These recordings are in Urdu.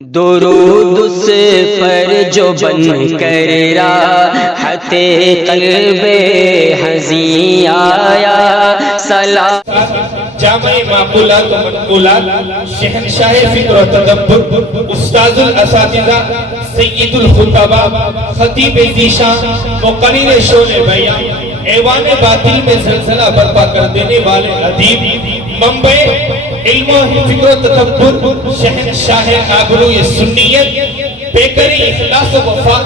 درود اس پر جو بن کر راحت قلب حزین آیا سلام جامع معقولات و منقولات شہنشاہ فکر و تدبر استاذ الاساتذہ سید الخطبہ خطیب ذیشان مقرر شعلِ بیان ایوان باطل میں زلزلہ برپا کر دینے والے ادیب منبع علم و فکر و تدبر شہنشاہ آبروئے سنیت پیکر اخلاص و وفا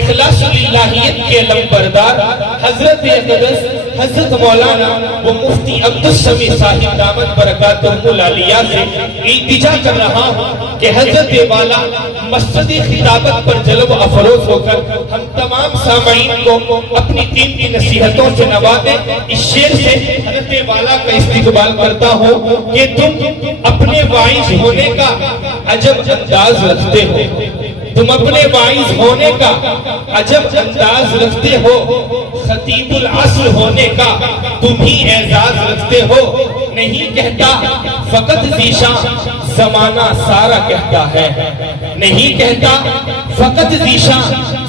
اخلاص الہیت کے لمبردار حضرت اقدس حضرت مولانا و مفتی عبدالسمیع صاحب دامت برکاتہ العالیہ سے التجا کر رہا ہوں کہ حضرت والا مسجد خطابت پر جلو افروز ہو کر ہم تمام سامعین کو اپنی قیمتی نصیحتوں سے نوازیں۔ اس شعر سے حضرت والا کا استقبال کرتا ہوں کہ تم اپنے واعظ ہونے کا عجب انداز رکھتے ہو، تم اپنے واعظ ہونے کا عجب انداز رکھتے ہو، خطیب العصر ہونے کا تم ہی اعزاز رکھتے ہو۔ نہیں کہتا فقط ذیشان زمانہ سارا کہتا ہے، نہیں کہتا فقط ذیشان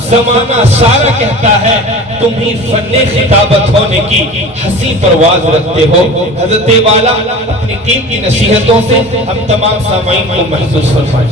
زمانہ سارا کہتا ہے، تم ہی فن خطابت ہونے کی حسین پرواز رکھتے ہو۔ حضرت والا اپنی قیمتی نصیحتوں سے ہم تمام سامعین کو محسوس فرمائیں۔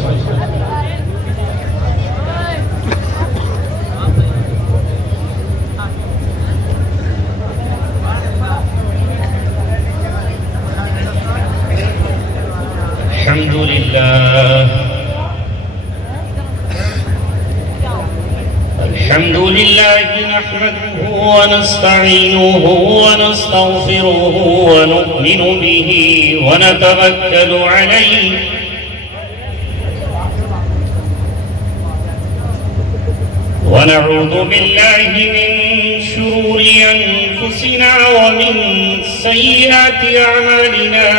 الحمد لله نحمده ونستعينه ونستغفره ونؤمن به ونتوكل عليه ونعوذ بالله من شرور أنفسنا ومن سيئات أعمالنا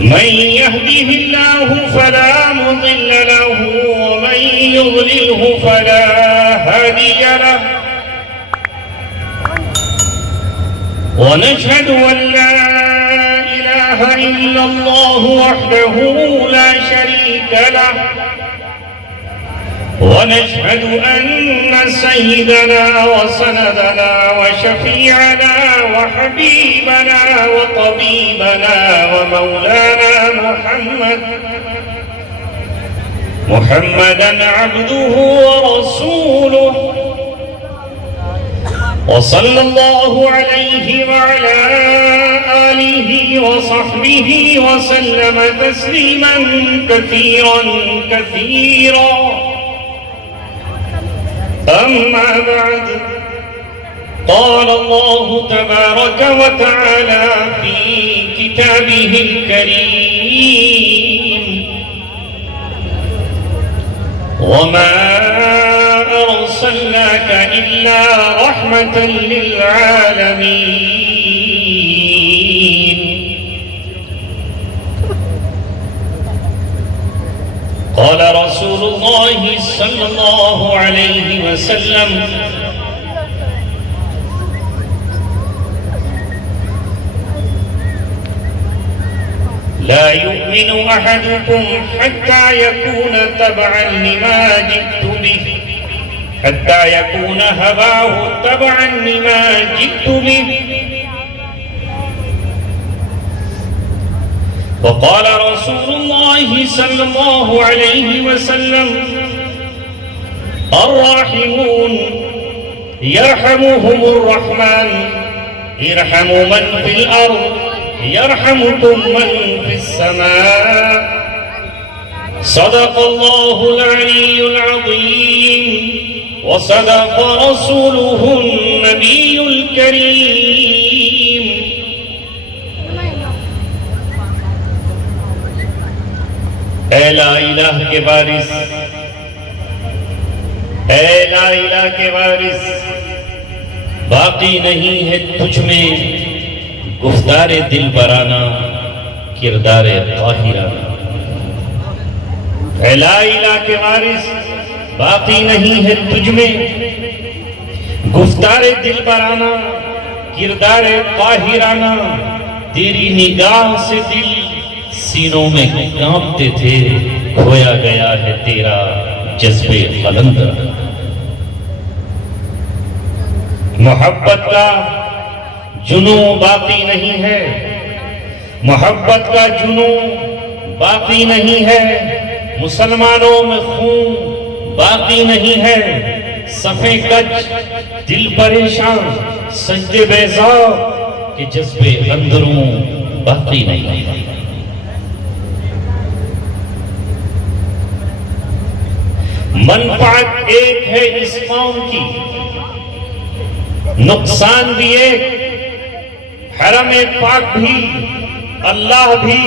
من يهده الله فلا مضل له ومن يضلله فلا هادي له ونشهد أن لا إله إلا الله وحده لا شريك له ونشهد أن سيدنا وسندنا وشفيعنا وحبيبنا وطبيبنا ومولانا محمدا عبده ورسوله وصلى الله عليه وعلى آله وصحبه وسلم تسليما كثيرا كثيرا أما بعد قال الله تبارك وتعالى في كتابه الكريم وما أرسلناك إلا رحمة للعالمين قال رسول الله صلى الله عليه وسلم لا يؤمن أحدكم حتى يكون تبعا لما جئت به حتى يكون هواه تبعا لما جئت به وقال رسول الله صلى الله عليه وسلم الراحمون يرحمهم الرحمن ارحموا من في الأرض يرحمكم من في السماء صدق الله العلي العظيم وصدق رسوله النبي الكريم اے لا الہ کے وارث، اے لا الہ کے وارث، باقی نہیں ہے تجھ میں گفتار دل برانہ کردار طاہرانہ۔ اے لا الہ کے وارث، باقی نہیں ہے تجھ میں گفتار دل برانہ کردار طاہرانہ، تیری نگاہ سے دل سینوں میں کانپتے تھے، کھویا گیا ہے تیرا جذبے قلندر۔ محبت کا جنون باقی نہیں ہے، محبت کا جنون باقی نہیں ہے، مسلمانوں میں خون باقی نہیں ہے، صفیں کج دل پریشان سجدے بیزار کہ جذبے اندروں باقی نہیں ہے۔ منفعت ایک ہے اس قوم کی، نقصان بھی ایک، حرم پاک بھی، اللہ بھی،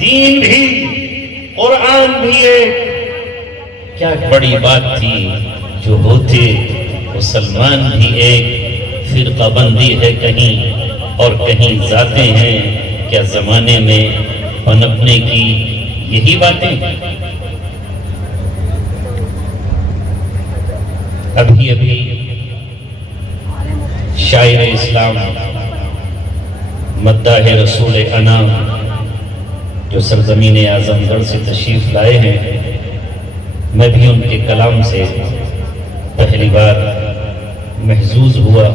دین بھی، قرآن بھی ایک۔ کیا بڑی بات تھی جو ہوتے مسلمان بھی ایک، فرقہ بندی ہے کہیں اور کہیں ذاتیں ہیں، کیا زمانے میں پنپنے کی یہی باتیں؟ ابھی شاعر اسلام مداح رسول انام جو سرزمین اعظم گڑھ سے تشریف لائے ہیں، میں بھی ان کے کلام سے پہلی بار محظوظ ہوا۔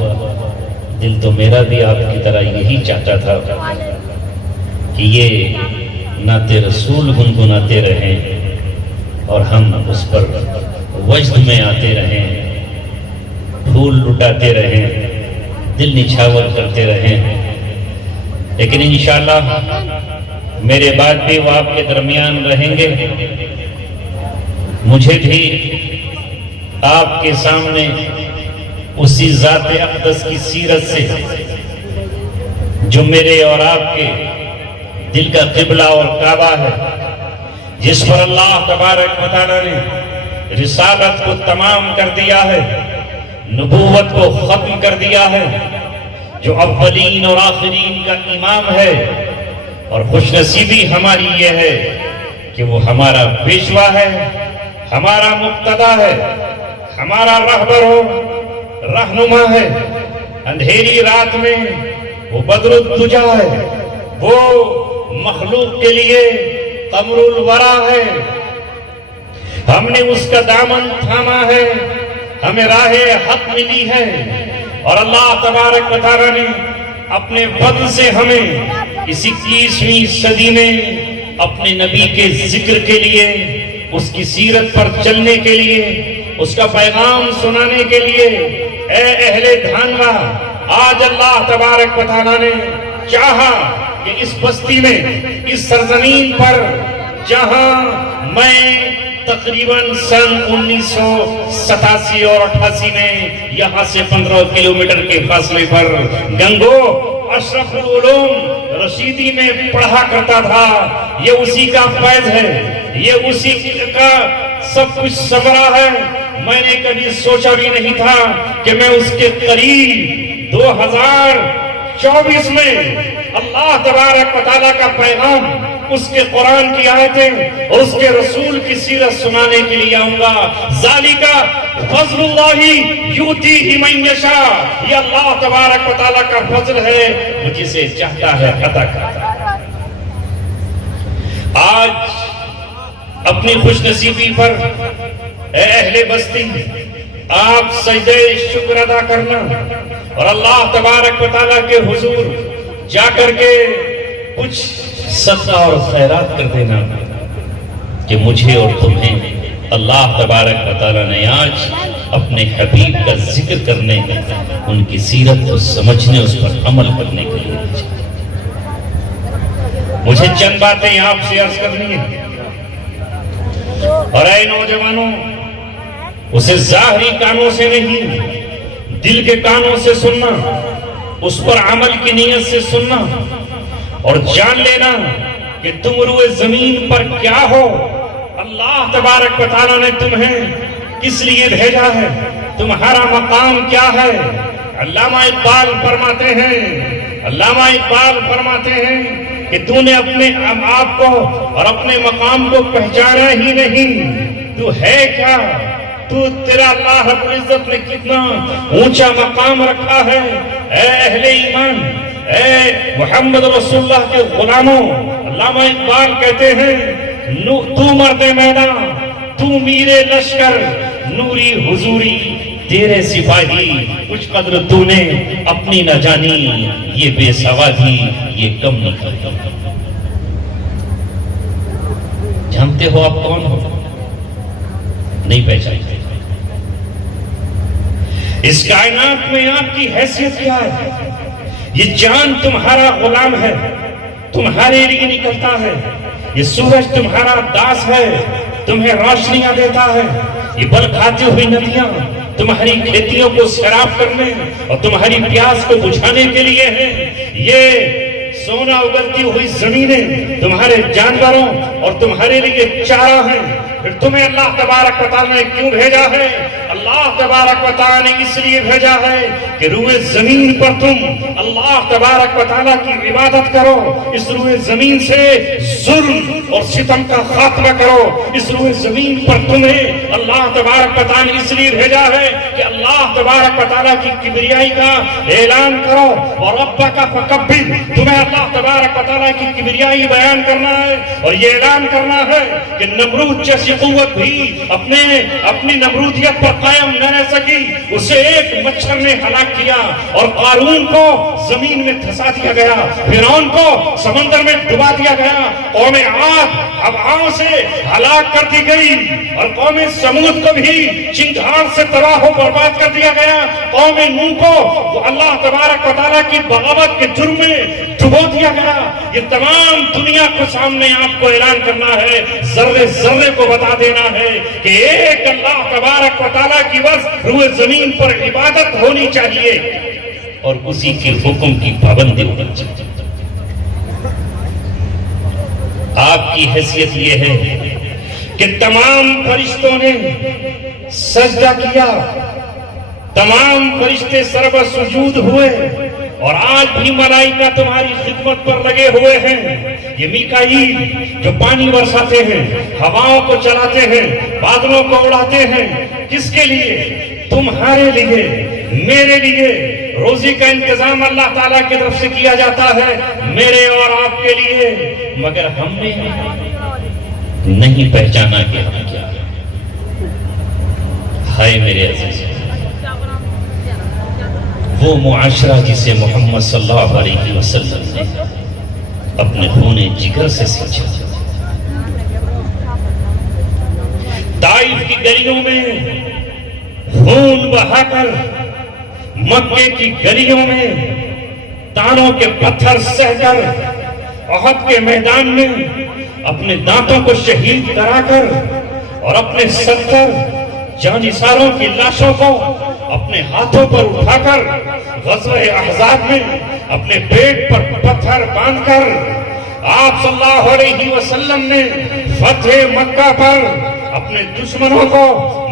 دل تو میرا بھی آپ کی طرح یہی چاہتا تھا کہ یہ نعت رسول گنگناتے رہیں اور ہم اس پر وجد میں آتے رہیں، پھول لٹاتے رہیں، دل نچھاور کرتے رہیں۔ لیکن انشاءاللہ میرے بعد بھی وہ آپ کے درمیان رہیں گے۔ مجھے بھی آپ کے سامنے اسی ذات اقدس کی سیرت سے جو میرے اور آپ کے دل کا قبلہ اور کعبہ ہے، جس پر اللہ تبارک و تعالیٰ نے رسالت کو تمام کر دیا ہے، نبوت کو ختم کر دیا ہے، جو اولین اور آخرین کا امام ہے، اور خوش نصیبی ہماری یہ ہے کہ وہ ہمارا پیشوا ہے، ہمارا مقتدا ہے، ہمارا رہبر ہو، رہنما ہے۔ اندھیری رات میں وہ بدر الدجا ہے، وہ مخلوق کے لیے قمر الورا ہے۔ ہم نے اس کا دامن تھاما ہے، ہمیں راہ حق ملی ہے، اور اللہ تبارک و تعالیٰ نے اپنے فضل سے ہمیں اس 21ویں صدی میں اپنے نبی کے ذکر کے لیے، اس کی سیرت پر چلنے کے لیے، اس کا پیغام سنانے کے لیے، اے اہل دھانوا، آج اللہ تبارک و تعالیٰ نے چاہا کہ اس بستی میں، اس سرزمین پر، جہاں میں تقریباً سن 1987 اور 88 میں یہاں سے 15 کلومیٹر کے فاصلے پر گنگو اشرف العلوم رشیدی میں پڑھا کرتا تھا، یہ اسی کا فیض ہے، یہ اسی کا سب کچھ ثمرہ ہے۔ میں نے کبھی سوچا بھی نہیں تھا کہ میں اس کے قریب 2024 میں اللہ تبارک و تعالیٰ کا پیغام، اس کے قرآن کی آیتیں اور اس کے رسول کی سیرت سنانے کے لیے آؤں گا۔ ذالک فضل اللہ یؤتیہ من یشاء، یہ اللہ تبارک و تعالیٰ کا فضل ہے، وہ جسے چاہتا ہے عطا کرتا ہے۔ آج اپنی خوش نصیبی پر اے اہل بستی، آپ سجدے شکر ادا کرنا اور اللہ تبارک و تعالیٰ کے حضور جا کر کے کچھ صدقہ اور خیرات کر دینا کہ مجھے اور تمہیں اللہ تبارک و تعالیٰ نے آج اپنے حبیب کا ذکر کرنے، ان کی سیرت کو سمجھنے، اس پر عمل کرنے کے لیے بھیجا۔ مجھے چند باتیں آپ سے عرض کرنی ہیں، اور اے نوجوانوں، اسے ظاہری کانوں سے نہیں، دل کے کانوں سے سننا، اس پر عمل کی نیت سے سننا، اور جان لینا کہ تم روئے زمین پر کیا ہو، اللہ تبارک و تعالیٰ نے تمہیں کس لیے بھیجا ہے، تمہارا مقام کیا ہے۔ علامہ اقبال فرماتے ہیں کہ تو نے اپنے آپ کو اور اپنے مقام کو پہچانا ہی نہیں، تو ہے کیا، تو تیرا اللہ رب العزت نے کتنا اونچا مقام رکھا ہے۔ اے اہل ایمان، اے محمد رسول اللہ کے غلاموں، علامہ اقبال کہتے ہیں تو مرد میدان، تو میر لشکر، نوری حضوری تیرے سپاہی، کچھ قدر تو نے اپنی نہ جانی، یہ بے سوادی یہ کم نہیں کرتا۔ جانتے ہو آپ کون ہو؟ نہیں پہچانتے۔ اس کائنات میں آپ کی حیثیت کیا ہے؟ یہ چاند تمہارا غلام ہے، تمہارے لیے نکلتا ہے، یہ سورج تمہارا داس ہے، تمہیں روشنیاں دیتا ہے، یہ بل کھاتی ہوئی ندیاں تمہاری کھیتیوں کو سیراب کرنے اور تمہاری پیاس کو بجھانے کے لیے ہے، یہ سونا اگلتی ہوئی زمینیں تمہارے جانوروں اور تمہارے لیے چارہ ہیں۔ پھر تمہیں اللہ تبارک و تعالیٰ نے کیوں بھیجا ہے؟ اللہ تبارک و تعالیٰ نے اس لیے بھیجا ہے کہ روئے زمین پر تم اللہ تبارک و تعالیٰ کی عبادت کرو، اس روئے زمین سے ظلم اور ستم کا خاتمہ کرو، اس روئے زمین پر تمہیں اللہ تبارک و تعالیٰ نے اس لیے بھیجا ہے کہ اللہ تبارک و تعالیٰ کی کبریائی کا اعلان کرو، اور ربک کا فکبر، تمہیں اللہ تبارک و تعالیٰ کی کبریائی بیان کرنا ہے اور یہ اعلان کرنا ہے کہ نمرود جیسی قوت بھی اپنی نمرودیت پر قائم نہ رہ سکی، اسے ایک مچھر نے ہلاک کیا، اور قارون کو زمین میں دھسا دیا گیا، فرعون کو سمندر میں ڈبا دیا گیا، قوم عاد ہواؤں سے ہلاک کر دی گئی، اور قوم سمود کو بھی چنگھاڑ سے تباہ و برباد کر دیا گیا، قوم نوح کو اللہ تبارک و تعالیٰ کی بغاوت کے جرم میں ڈبو دیا گیا۔ یہ تمام دنیا کو سامنے آپ کو اعلان کرنا ہے، ذرے ذرے کو بتا دینا ہے کہ ایک اللہ تبارک و تعالیٰ کی بس روئے زمین پر عبادت ہونی چاہیے اور اسی کے حکم کی پابندی ہونی چاہیے۔ آپ کی حیثیت یہ ہے کہ تمام فرشتوں نے سجدہ کیا، تمام فرشتے سرب سجود ہوئے، اور آج بھی ملائکہ تمہاری خدمت پر لگے ہوئے ہیں۔ یہ میکائیل جو پانی برساتے ہیں، ہواؤں کو چلاتے ہیں، بادلوں کو اڑاتے ہیں، کس کے لیے؟ تمہارے لیے، میرے لیے۔ روزی کا انتظام اللہ تعالیٰ کی طرف سے کیا جاتا ہے میرے اور آپ کے لیے، مگر ہم نے نہیں پہچانا کہ ہم کیا ہے۔ ہائے میرے عزیز، وہ معاشرہ جسے محمد صلی اللہ علیہ وسلم نے اپنے خون جگر سے سیچا، طائف کی گلیوں میں خون بہا کر، مکے کی گلیوں میں تانوں کے پتھر سہ کر، احد کے میدان میں اپنے دانتوں کو شہید کرا کر، اور اپنے 70 جانثاروں کی لاشوں کو اپنے ہاتھوں پر اٹھا کر، غزوہ احزاب میں اپنے پیٹ پر پتھر باندھ کر، آپ صلی اللہ علیہ وسلم نے فتح مکہ پر اپنے دشمنوں کو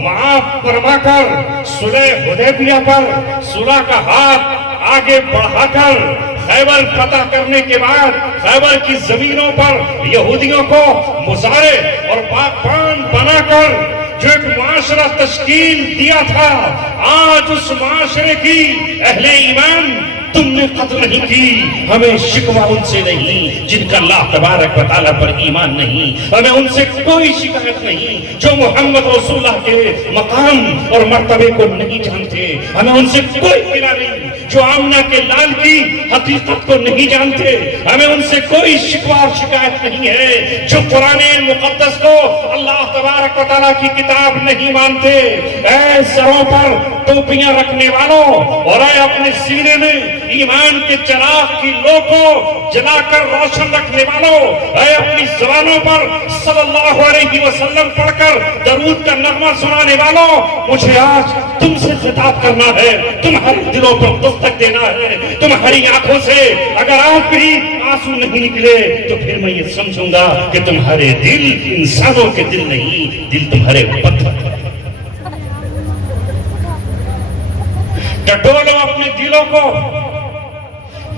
معاف فرما کر، صلح حدیبیہ پر صلح کا ہاتھ آگے بڑھا کر، خیبر فتح کرنے کے بعد خیبر کی زمینوں پر یہودیوں کو مزارع اور باغبان بنا کر جو ایک معاشرہ تشکیل دیا تھا، آج اس معاشرے کی اہل ایمان تم نے قدر نہیں کی۔ ہمیں شکوہ ان سے نہیں جن کا اللہ تبارک و تعالیٰ پر ایمان نہیں، ہمیں ان سے کوئی شکایت نہیں جو محمد رسول اللہ کے مقام اور مرتبے کو نہیں جانتے، ہمیں ان سے کوئی گلہ نہیں جو آمنہ کے لال کی حقیقت کو نہیں جانتے، ہمیں ان سے کوئی شکوہ اور شکایت نہیں ہے جو قرآن مقدس کو اللہ تبارک و تعالیٰ کی کتاب نہیں مانتے۔ اے سروں پر ٹوپیاں رکھنے والوں، اور اے اپنے سینے میں ایمان کے چراغ کی لو کو جلا کر روشن رکھنے والوں، اے اپنی زبانوں پر صلی اللہ علیہ وسلم پڑھ کر درود کا نغمہ سنانے والوں، مجھے آج تم سے خطاب کرنا ہے، تمہارے دلوں پر دستک دینا ہے۔ تمہاری آنکھوں سے اگر آج بھی آنسو نہیں نکلے تو پھر میں یہ سمجھوں گا کہ تمہارے دل انسانوں کے دل نہیں، دل تمہارے پتھر۔ ٹٹولو اپنے دلوں کو،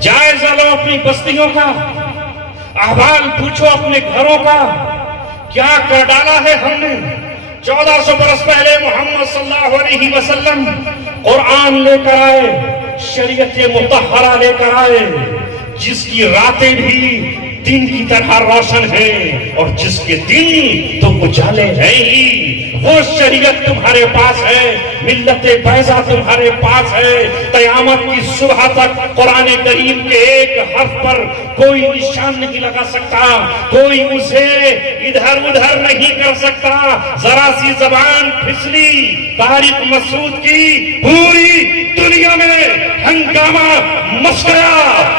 جائزہ لو اپنی بستیوں کا، احوال پوچھو اپنے گھروں کا، کیا کر ڈالا ہے ہم نے۔ 1400 برس پہلے محمد صلی اللہ علیہ وسلم قرآن لے کر آئے، شریعت مطہرہ لے کر آئے، جس کی راتیں بھی دن کی طرح روشن ہیں اور جس کے دن تو اجالے ہیں ہی، وہ شریعت تمہارے پاس ہے، ملت بیضا تمہارے پاس ہے۔ قیامت کی صبح تک قرآن کریم کے ایک حرف پر کوئی نشان نہیں لگا سکتا، کوئی اسے ادھر ادھر نہیں کر سکتا۔ ذرا سی زبان پھسلی طارق مسعود کی، پوری دنیا میں ہنگامہ مچ گیا۔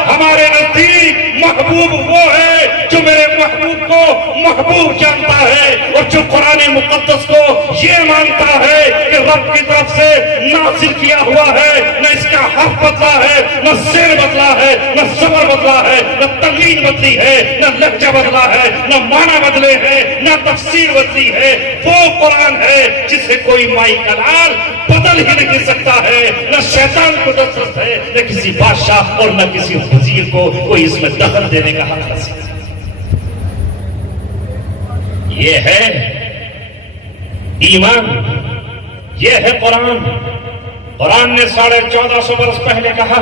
ہمارے نزدیک محبوب وہ ہے جو میرے محبوب کو محبوب جانتا ہے، اور جو قرآن مقدس کو یہ مانتا ہے کہ رب کی طرف سے نازل کیا ہوا ہے، نہ اس کا حرف بدلا ہے، نہ زیر بدلا ہے، نہ زبر بدلا ہے، نہ تنوین بدلی ہے، نہ لہجہ بدلا ہے، نہ معنی بدلے ہیں، نہ تفسیر بدلی ہے۔ وہ قرآن ہے جسے کوئی مائی کا لال بدل ہی نہیں سکتا ہے، نہ شیطان کو دسترس ہے، نہ کسی بادشاہ اور نہ کسی وزیر کو کوئی اس میں دخل دینے کا حق حاصل۔ یہ ہے ایمان، یہ ہے قرآن۔ قرآن نے 1450 برس پہلے کہا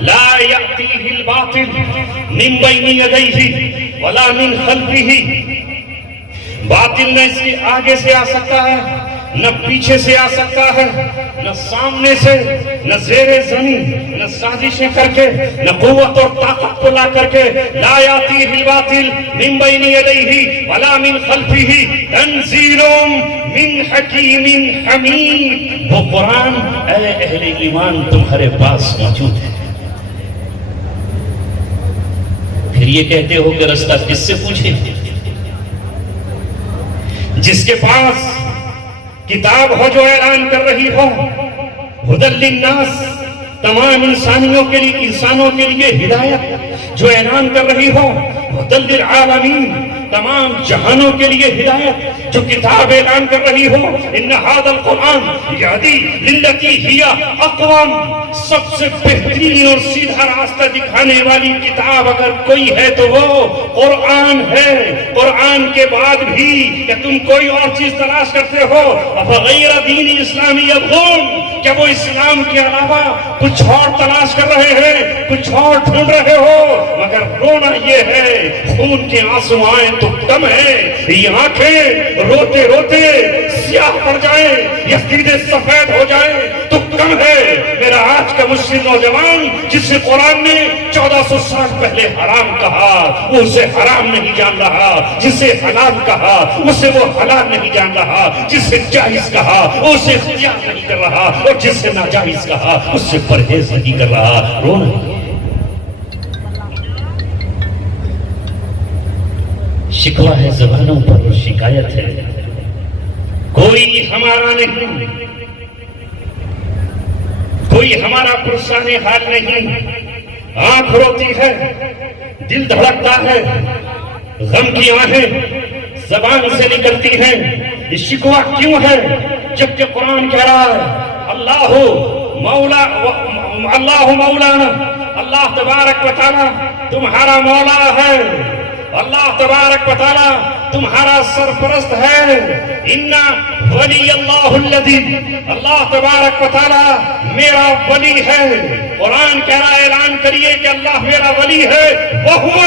لا یأتیہ الباطل من بین یدیہ ولا من خلفہ، باطل نہ اس کے آگے سے آ سکتا ہے، نہ پیچھے سے آ سکتا ہے، نہ سامنے سے، نہ زیر زمین، نہ سازشیں کر کے، نہ قوت اور طاقت کو لا کر کے۔ لا یاتیہ الباطل من بین یدیہ ولا من خلفہ تنزیل من حکیم حمید۔ وہ قرآن اے اہل ایمان تمہارے پاس موجود ہے۔ پھر یہ کہتے ہو کہ رستہ کس سے پوچھے؟ جس کے پاس کتاب ہو جو اعلان کر رہی ہو ھدی للناس، تمام انسانوں کے لیے ہدایت، جو اعلان کر رہی ہو ھدی للعالمین، تمام جہانوں کے لیے ہدایت، جو کتاب اعلان کر رہی ہو ان ھذا القرآن یہدی للتی ہی اقوم، سب سے بہترین اور سیدھا راستہ دکھانے والی کتاب اگر کوئی ہے تو وہ قرآن ہے۔ قرآن کے بعد بھی کہ تم کوئی اور چیز تلاش کرتے ہو، افغیر دین اسلامی یبغون، کیا وہ اسلام کے علاوہ کچھ اور تلاش کر رہے ہیں، کچھ اور ڈھونڈ رہے ہو؟ مگر رونا یہ ہے خون کے آنسو آئیں تو کم ہے، یہ آنکھیں روتے روتے سیاہ پڑ جائیں، یزید سفید ہو جائیں تو کم ہے۔ میرا آج کا مسلم نوجوان جسے قرآن نے 1400 سال پہلے حرام کہا وہ اسے حرام نہیں جان رہا، جسے حلال کہا اسے وہ حلال نہیں جان رہا، جسے جائز کہا وہ اسے اختیار نہیں کر رہا، اور جسے ناجائز کہا اس سے پرہیز نہیں کر رہا۔ رونا شکوہ ہے زبانوں پر اور شکایت ہے، کوئی ہمارا نہیں، کوئی ہمارا پرسان حال نہیں۔ آنکھ روتی ہے، دل دھڑکتا ہے، غم کی آہیں زبان سے نکلتی ہیں۔ یہ شکوہ کیوں ہے جبکہ قرآن کہہ رہا ہے اللہ مولانا، اللہ تبارک و تعالی تمہارا مولا ہے، اللہ تبارک و تعالی تمہارا سرپرست ہے۔ اِنَّا ولی اللہ الذی، اللہ تبارک و تعالی میرا ولی ہے۔ قرآن کہہ رہا ہے اعلان کریے کہ اللہ میرا ولی ہے، وَهُوَ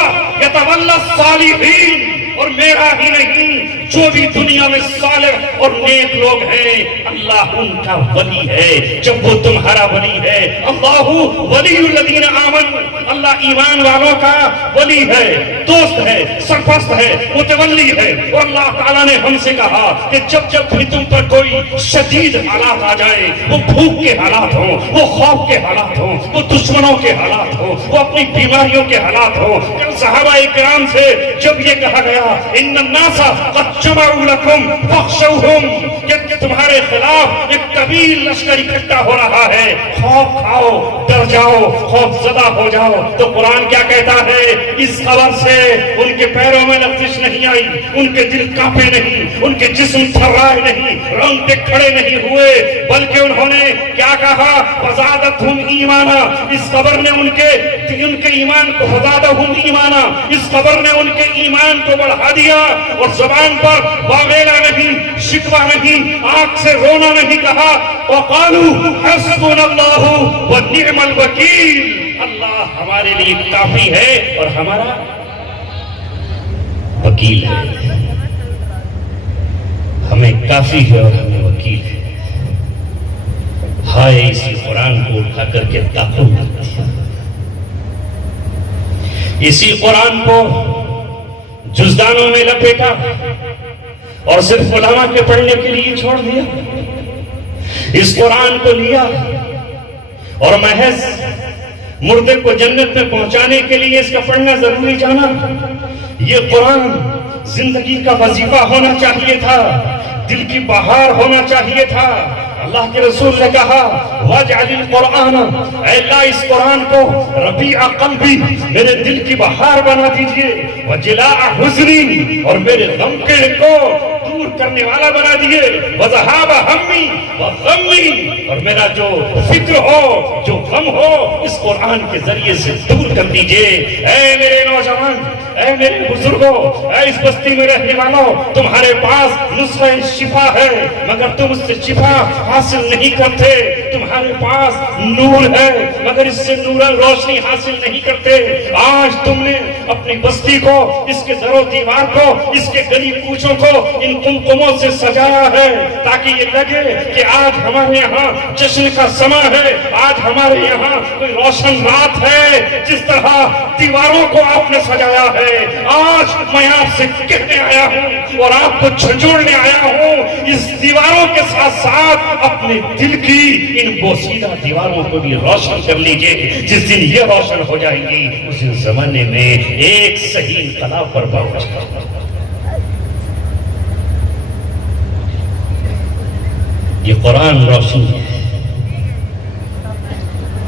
يَتَوَلَّى الصَّالِحِينَ، اور میرا ہی نہیں جو بھی دنیا میں صالح اور نیک لوگ ہیں اللہ ان کا ولی ہے۔ جب وہ تمہارا ولی ہے، اللہ ولی الذین آمنوا، اللہ ایمان والوں کا ولی ہے، دوست ہے، سرپرست ہے، متولی ہے۔ اور اللہ تعالیٰ نے ہم سے کہا کہ جب جب بھی تم پر کوئی شدید حالات آ جائے، وہ بھوک کے حالات ہوں، وہ خوف کے حالات ہوں، وہ دشمنوں کے حالات ہوں، وہ اپنی بیماریوں کے حالات ہوں، صحابہ کرام سے جب یہ کہا گیا ان الناس قد جمعوا لكم فاخشوهم، کہ تمہارے خلاف ایک طویل لشکر اکٹھا ہو رہا ہے، خوف کھاؤ، ڈر جاؤ، خوف زدہ ہو جاؤ۔ تو قرآن کیا کہتا ہے؟ اس خبر سے ان کے پیروں میں لغزش نہیں آئی، ان کے دل کانپے نہیں، ان کے جسم تھرائے نہیں، رونگٹے کھڑے نہیں ہوئے، بلکہ انہوں نے کیا کہا؟ فزادتہم ایمانا، اس خبر نے ان کے ایمان کو، فزادہم ایمانا، اس خبر نے ان کے ایمان کو بڑھا دیا، اور زبان پر واویلا نہیں، شکوہ نہیں، آنکھ سے رونا نہیں کہا۔ وقالوا حسبنا اللہ ونعم الوکیل، اللہ اللہ ہمارے لیے کافی ہے اور ہمارا وکیل ہے. ہمیں کافی ہے اور ہمیں وکیل ہے. ہائے اسی قرآن کو اٹھا کر کے داخل مت دیا. اسی قرآن کو جزدانوں میں لپیٹا اور صرف علماء کے پڑھنے کے لیے چھوڑ دیا. اس قرآن کو لیا اور محض مردے کو جنت میں پہنچانے کے لیے اس کا پڑھنا ضروری جانا. یہ قرآن زندگی کا وظیفہ ہونا چاہیے تھا, دل کی بہار ہونا چاہیے تھا. اللہ کے رسول نے کہا وَاجْعَلِ الْقُرْآنَ, اے اللہ اس قرآن کو ربیع قلبی, میرے دل کی بہار بنا دیجئے, وَجِلَاءَ حُزْنِی, اور میرے غم کے کو دور کرنے والا بنا دیئے, وَذَهَابَ ہَمِّی وَغَمِّی, اور میرا جو فکر ہو, جو غم ہو, اس قرآن کے ذریعے سے دور کر دیجئے. اے میرے نوجوان, اے میرے بزرگوں, اے اس بستی میں رہنے والوں, تمہارے پاس نسخہ شفا ہے مگر تم اس سے شفا حاصل نہیں کرتے. تمہارے پاس نور ہے مگر اس سے نور روشنی حاصل نہیں کرتے. آج تم نے اپنی بستی کو, اس کے در و دیوار کو, اس کے گلی کوچوں کو ان قمقموں سے سجایا ہے تاکہ یہ لگے کہ آج ہمارے یہاں جشن کا سما ہے, آج ہمارے یہاں کوئی روشن رات ہے. جس طرح دیواروں کو آپ نے سجایا ہے, آج میں آپ سے کہنے آیا ہوں اور آپ کو جھنجھوڑنے آیا ہوں, اس دیواروں کے ساتھ ساتھ اپنے دل کی ان بوسیدہ دیواروں کو بھی روشن کر لیجئے. جس دن یہ روشن ہو جائیں گی اس زمانے میں ایک صحیح انقلاب برپا ہو جائے گا. یہ قرآن روشنی ہے.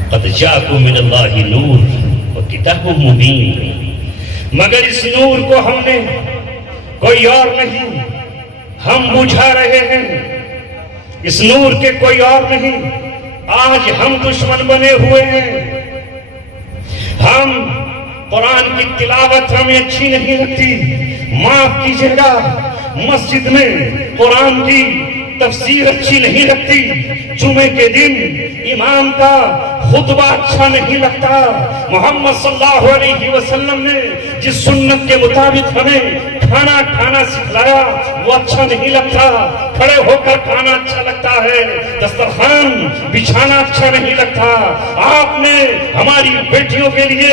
قد جاءکم من اللہ نور وکتاب مبین, مگر اس نور کو ہم نے کوئی اور نہیں, ہم بجھا رہے ہیں. اس نور کے کوئی اور نہیں. آج ہم دشمن بنے ہوئے ہیں. ہم قرآن کی تلاوت ہمیں اچھی نہیں لگتی, معاف کیجیے گا, مسجد میں قرآن کی تفسیر اچھی نہیں لگتی, جمعے کے دن امام کا خطبہ اچھا نہیں لگتا, محمد صلی اللہ علیہ وسلم نے جس سنت کے مطابق ہمیں کھانا کھانا سکھلایا وہ اچھا نہیں لگتا, کھڑے ہو کر کھانا اچھا لگتا ہے, دسترخوان بچھانا اچھا نہیں لگتا. آپ نے ہماری بیٹیوں کے لیے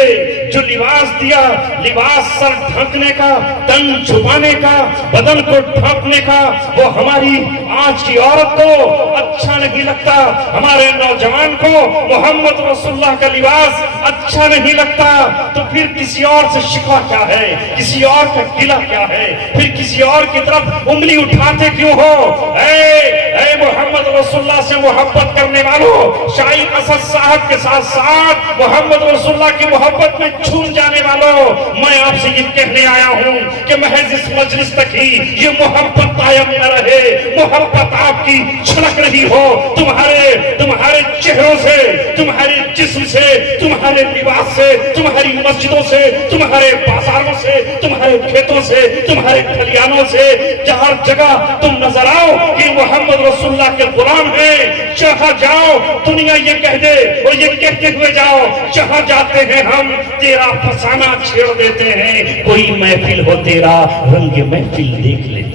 جو لباس دیا, لباس سر ڈھانکنے کا, تن چھپانے کا, بدن کو ڈھانپنے کا, وہ ہماری آج کی عورت کو اچھا نہیں لگتا. ہمارے نوجوان کو محمد رسول اللہ کا لباس اچھا نہیں لگتا. تو پھر کسی اور سے شکوہ کیا ہے, کسی اور کا گلہ کیا ہے, پھر کسی اور کی طرف انگلی اٹھاتے کیوں ہو؟ اے محمد رسول اللہ سے محبت کرنے والوں, شاعر اسد صاحب کے ساتھ ساتھ محمد رسول اللہ کی محبت میں چھوٹ جانے والوں, میں آپ سے یہ کہنے آیا ہوں کہ محض اس مجلس تک ہی یہ محبت قائم نہ رہے. محبت آپ کی چھلک رہی ہو تمہارے چہروں سے, تمہارے جسم سے, تمہارے لباس سے, تمہاری مسجدوں سے, تمہارے بازاروں سے, تمہارے کھیتوں سے, تمہارے کھلیانوں سے, جہاں جگہ تم نظر آؤ کہ محمد رسول اللہ کے غلام ہیں. جہاں جاؤ دنیا یہ کہہ دے اور یہ کہتے ہوئے جاؤ, جہاں جاتے ہیں ہم تیرا فسانہ چھیڑ دیتے ہیں. کوئی محفل ہو تیرا رنگ محفل دیکھ لیتے